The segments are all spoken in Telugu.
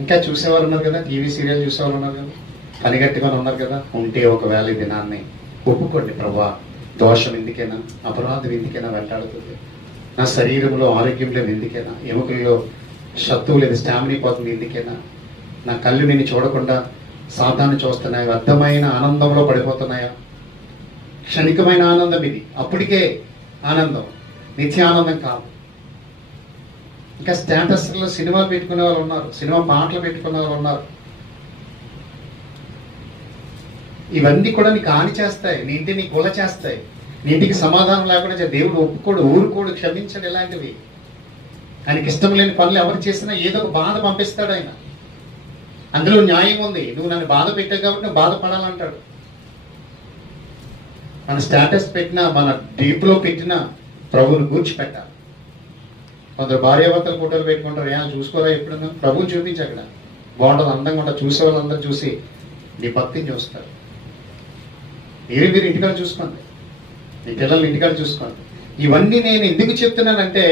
ఇంకా చూసేవారు ఉన్నారు కదా, టీవీ సీరియల్ చూసేవాళ్ళు ఉన్నారు కదా, పనిగట్టుకొని ఉన్నారు కదా. ఉంటే ఒకవేళ ఈ దినాన్ని ఒప్పుకోండి, ప్రభా దోషం ఎందుకైనా, అపరాధం ఎందుకైనా వెంటాడుతుంది, నా శరీరంలో ఆరోగ్యం లేదు ఎందుకైనా, ఎముకల్లో శత్రువు లేదు, స్టామినీ పోతుంది ఎందుకైనా, నా కళ్ళు నిన్ను చూడకుండా సాతాన్ని చూస్తున్నాయి, వ్యర్థమైన ఆనందంలో పడిపోతున్నాయా? క్షణికమైన ఆనందం ఇది, అప్పటికే ఆనందం, నిత్య ఆనందం కాదు. ఇంకా స్టేటస్లో సినిమాలు పెట్టుకునే వాళ్ళు ఉన్నారు, సినిమా పాటలు పెట్టుకునే వాళ్ళు ఉన్నారు. ఇవన్నీ కూడా నీకు హాని చేస్తాయి, నీ ఇంటిని గొల చేస్తాయి, నీ ఇంటికి సమాధానం లేకుండా దేవుడు ఒప్పుకోడు, ఊరుకోడు, క్షమించడు. ఇలాంటివి ఆయనకి ఇష్టం లేని పనులు ఎవరు చేసినా ఏదో ఒక బాధ పంపిస్తాడు ఆయన. అందులో న్యాయం ఉంది, నువ్వు నన్ను బాధ పెట్టావు కాబట్టి నువ్వు బాధపడాలంటాడు. మన స్టేటస్ పెట్టినా, మన డీప్లో పెట్టినా ప్రభువుని కూర్చిపెట్టాలి. కొందరు భార్యాభర్తల ఫోటోలు పెట్టుకుంటారు, చూసుకోరా ఎప్పుడన్నా, ప్రభువుని చూపించి అక్కడ బాగుంటుంది, అందంగా ఉంటుంది, చూసే వాళ్ళందరూ చూసి నీ భక్తిని చూస్తారు. మీరు ఇంటికాడ చూసుకోండి, మీ పిల్లల్ని ఇంటికాడ చూసుకోండి. ఇవన్నీ నేను ఎందుకు చెప్తున్నానంటే,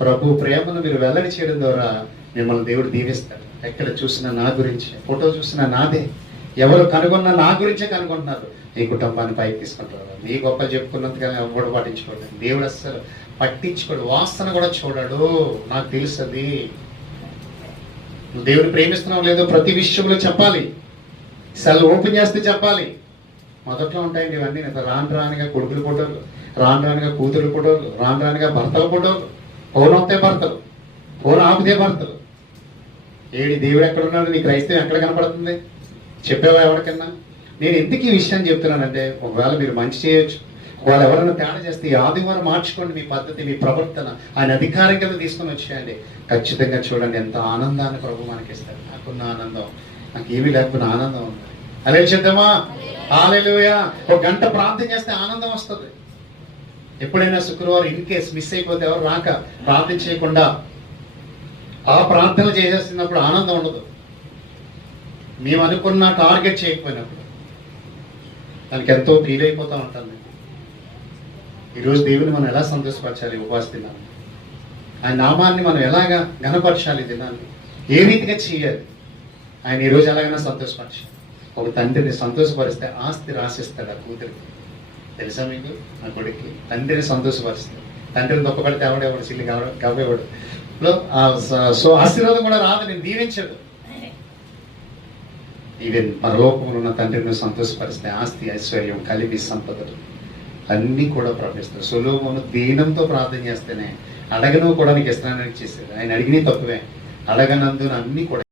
ప్రభు ప్రేమను మీరు వెల్లడి చేయడం ద్వారా మిమ్మల్ని దేవుడు దీవిస్తాడు. ఎక్కడ చూసినా నా గురించి, ఫోటో చూసినా నాదే, ఎవరు కనుగొన్నా నా గురించే కనుగొంటున్నారు. నీ కుటుంబాన్ని పైకి తీసుకుంటారు, నీ గొప్ప చెప్పుకున్నంతగా ఎవరు పట్టించుకోడు. దేవుడు అస్సలు పట్టించుకోడు, వాసన కూడా చూడడు. నాకు తెలుస్తుంది నువ్వు దేవుడు ప్రేమిస్తున్నావు లేదో ప్రతి విషయంలో చెప్పాలి, సెల్ ఓపెన్ చేస్తే చెప్పాలి. మొదట్లో ఉంటాయండి ఇవన్నీ, రాను రానుగా కొడుకుల ఫోటోలు, రాను రానుగా కూతురు ఫోటోలు, రాను రానుగా భర్తల ఫోటోలు, ఫోన్ వస్తాయి భర్తలు, ఫోన్ ఆపితే భర్తలు. ఏడి దేవుడు ఎక్కడున్నాడు, నీ క్రైస్తవం ఎక్కడ కనపడుతుంది? చెప్పేవా ఎవరికన్నా? నేను ఎందుకు ఈ విషయం చెప్తున్నానంటే, ఒకవేళ మీరు మంచి చేయొచ్చు, ఒకవేళ ఎవరైనా తేడా చేస్తే ఈ ఆదివారం మార్చుకోండి మీ పద్ధతి, మీ ప్రవర్తన, ఆయన అధికారం కింద తీసుకొని వచ్చేయండి. ఖచ్చితంగా చూడండి ఎంత ఆనందాన్ని ప్రభు మనకి ఇస్తాడు. నాకున్న ఆనందం నాకు ఏమీ లేకపోయినా ఆనందం ఉంది. అలే చేద్దామా, హల్లెలూయా. ఒక గంట ప్రార్థన చేస్తే ఆనందం వస్తుంది. ఎప్పుడైనా శుక్రవారం ఇన్ కేస్ మిస్ అయిపోతే, ఎవరు రాక ప్రార్థన చేయకుండా ఆ ప్రార్థన చేసేస్తున్నప్పుడు ఆనందం ఉండదు. మేము అనుకున్న టార్గెట్ చేయకపోయినప్పుడు దానికి ఎంతో ఫీల్ అయిపోతూ ఉంటాను. ఈరోజు దేవుని మనం ఎలా సంతోషపరచాలి? ఉపవాస దినాన్ని, ఆయన నామాన్ని మనం ఎలాగా ఘనపరచాలి? దినాన్ని ఏ రీతిగా చేయాలి? ఆయన ఈరోజు ఎలాగైనా సంతోషపరచాలి. ఒక తండ్రిని సంతోషపరిస్తే ఆస్తి రాసిస్తాడు ఆ కూతురికి. తెలుసా మీకు? ఆ కొడుక్కి తండ్రిని సంతోషపరుస్తాడు. తండ్రిని దొప్పబడితే ఎవడేవాడు, సిల్లి గవ్వేవాడు. సో ఆశీర్వాదం కూడా రాదు, నేను దీవించాడు. ఈవెన్ పరలోకంలో ఉన్న తండ్రిని సంతోషపరిస్తే ఆస్తి, ఐశ్వర్యం, కలిపి సంపదలు అన్నీ కూడా ప్రవేశిస్తాడు. సొలొమోను దీనంతో ప్రార్థన చేస్తేనే అడగను కూడా నీకు ఇస్తానని చేసేది. ఆయన అడిగిన తక్కువే, అడగనందున అన్నీ కూడా